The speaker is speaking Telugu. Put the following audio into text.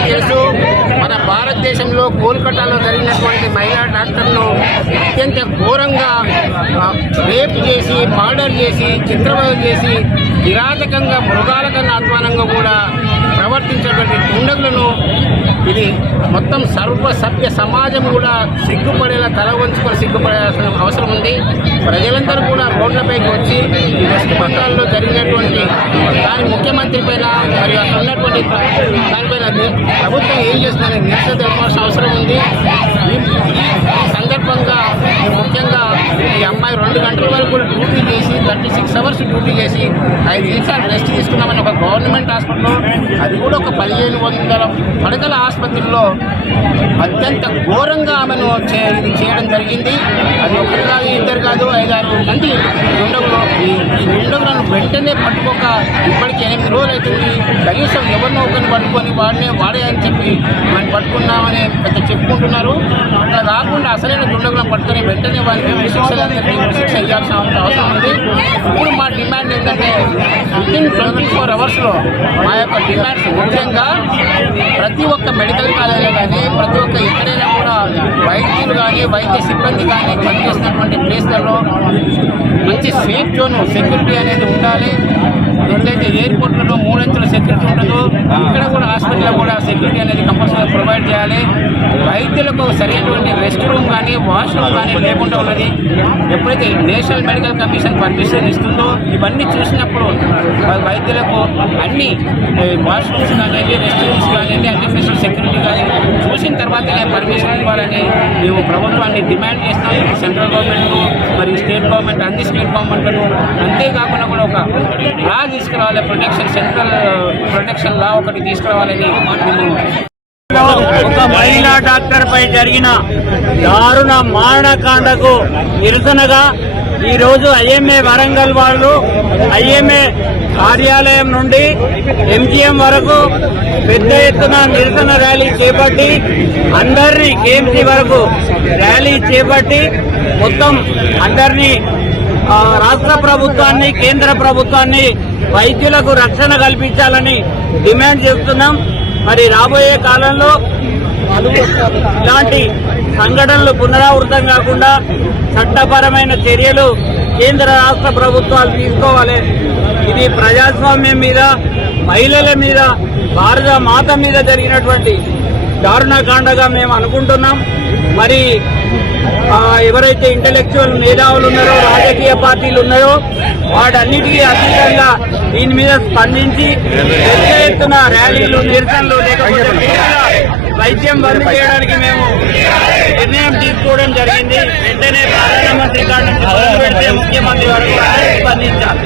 కేసు మన భారతదేశంలో కోల్కతాలో జరిగినటువంటి మహిళా డాక్టర్ను అత్యంత ఘోరంగా రేప్ చేసి మర్డర్ చేసి చిత్రవద చేసి కిరాతకంగా మృగాల కన్నా అధ్వానంగా కూడా నిర్వర్తించేటువంటి దుండగులను ఇది మొత్తం సర్వ సభ్య సమాజం కూడా సిగ్గుపడేలా తల వంచుకొని సిగ్గుపడాల్సిన అవసరం ఉంది. ప్రజలందరూ కూడా రోడ్లపైకి వచ్చి ఈ వెస్ట్ బెంగాల్లో జరిగినటువంటి దాని ముఖ్యమంత్రి పైన మరియు అక్కడ ఉన్నటువంటి దానిపైన ప్రభుత్వం ఏం చేస్తుందనే నిరసన తెలపాల్సిన అవసరం ఉంది. ఈ సందర్భంగా ముఖ్యంగా ఈ అమ్మాయి రెండు గంటల వరకు కూడా డ్యూటీ చేసి థర్టీ సిక్స్ అవర్స్ డ్యూటీ చేసి ఐదు నిమిషాలు రెస్ట్ తీసుకున్నామని ఒక గవర్నమెంట్ హాస్పిటల్లో అది కూడా ఒక పదిహేను వందల పడకల ఆసుపత్రిలో అత్యంత ఘోరంగా ఆమెను చే- ఇది చేయడం జరిగింది. అది ఒకరు కాదు ఇద్దరు కాదు ఐదారు మంది దుండగులు ఈ ఈ వెంటనే పట్టుకోక ఇప్పటికి ఎనిమిది రోజులు అవుతుంది కనీసం ఎవరినో ఒకరిని పట్టుకొని వాడినే వాడే అని చెప్పి మనం పట్టుకున్నామని పెద్ద చెప్పుకుంటున్నారు. అట్లా కాకుండా అసలైన దుండగులను పట్టుకొని వెంటనే వారికి శిక్షలందరికీ శిక్ష ఇవ్వాల్సిన అవసరం ఉంది. ఇప్పుడు మా డిమాండ్ ఏంటంటే వితిన్ ట్వంటీ ఫోర్ అవర్స్లో మా యొక్క డిమాండ్స్ ముఖ్యంగా ప్రతి ఒక్క మెడికల్ కాలేజీలో కానీ ప్రతి ఒక్క ఎక్కడైనా కూడా వైద్యులు కానీ వైద్య సిబ్బంది కానీ పనిచేసినటువంటి ప్లేస్లలో మంచి సేఫ్ జోన్ సెక్యూరిటీ అనేది ఉండాలి. ఎట్లయితే ఎయిర్పోర్ట్లలో మూడంచెల సెక్యూరిటీ ఉంటుందో ఇక్కడ కూడా హాస్పిటల్లో కూడా సెక్యూరిటీ అనేది కంపల్సరీ ప్రొవైడ్ చేయాలి. వైద్యులకు సరైనటువంటి రెస్ట్ రూమ్ కానీ వాష్రూమ్ కానీ లేకుండా ఉన్నది. ఎప్పుడైతే నేషనల్ మెడికల్ కమిషన్ పర్మిషన్ ఇస్తుందో ఇవన్నీ చూసినప్పుడు వైద్యులకు అన్ని వాష్రూమ్స్ కానివ్వండి రెస్ట్ రూమ్స్ కానివ్వండి అన్ని సెక్యూరిటీ కానీ చూసిన తర్వాతనే పర్మిషన్ ఇవ్వాలని మేము ప్రభుత్వాన్ని డిమాండ్ చేస్తాం సెంట్రల్ గవర్నమెంట్ మరియు స్టేట్ గవర్నమెంట్ అన్ని స్టేట్ గవర్నమెంట్లను అంతేకాకుండా కూడా ఒక లా తీసుకురావాలి ప్రొటెక్షన్ సెంట్రల్ ప్రొటెక్షన్ లా ఒకటి తీసుకురావాలని మేము మహిళా డాక్టర్ పై జరిగిన దారుణ మారణకాండకు నిరసనగా ఈ రోజు ఐఎంఏ వరంగల్ వాళ్ళు ఐఎంఏ కార్యాలయం నుండి ఎంజీఎం వరకు పెద్ద ఎత్తున నిరసన ర్యాలీ చేపట్టి అందరినీ కేఎంసీ వరకు ర్యాలీ చేపట్టి మొత్తం అందరినీ రాష్ట్ర ప్రభుత్వాన్ని కేంద్ర ప్రభుత్వాన్ని వైద్యులకు రక్షణ కల్పించాలని డిమాండ్ చేస్తున్నాం. మరి రాబోయే కాలంలో ఇలాంటి సంఘటనలు పునరావృతం కాకుండా చట్టపరమైన చర్యలు కేంద్ర రాష్ట్ర ప్రభుత్వాలు తీసుకోవాలి. ఇది ప్రజాస్వామ్యం మీద మహిళల మీద భారత మాత మీద జరిగినటువంటి దారుణకాండగా మేము అనుకుంటున్నాం. మరి ఎవరైతే ఇంటలెక్చువల్ మేధావులు ఉన్నారో రాజకీయ పార్టీలు ఉన్నాయో వాటన్నిటికీ అతీతంగా దీని మీద స్పందించి పెద్ద ఎత్తున ర్యాలీలు నిరసనలు లేకపోతే వైద్యం బంద్ చేయడానికి మేము నిర్ణయం తీసుకోవడం జరిగింది. వెంటనే ప్రధానమంత్రి కాడ నుంచి పెడితే ముఖ్యమంత్రి వరకు స్పందించాలి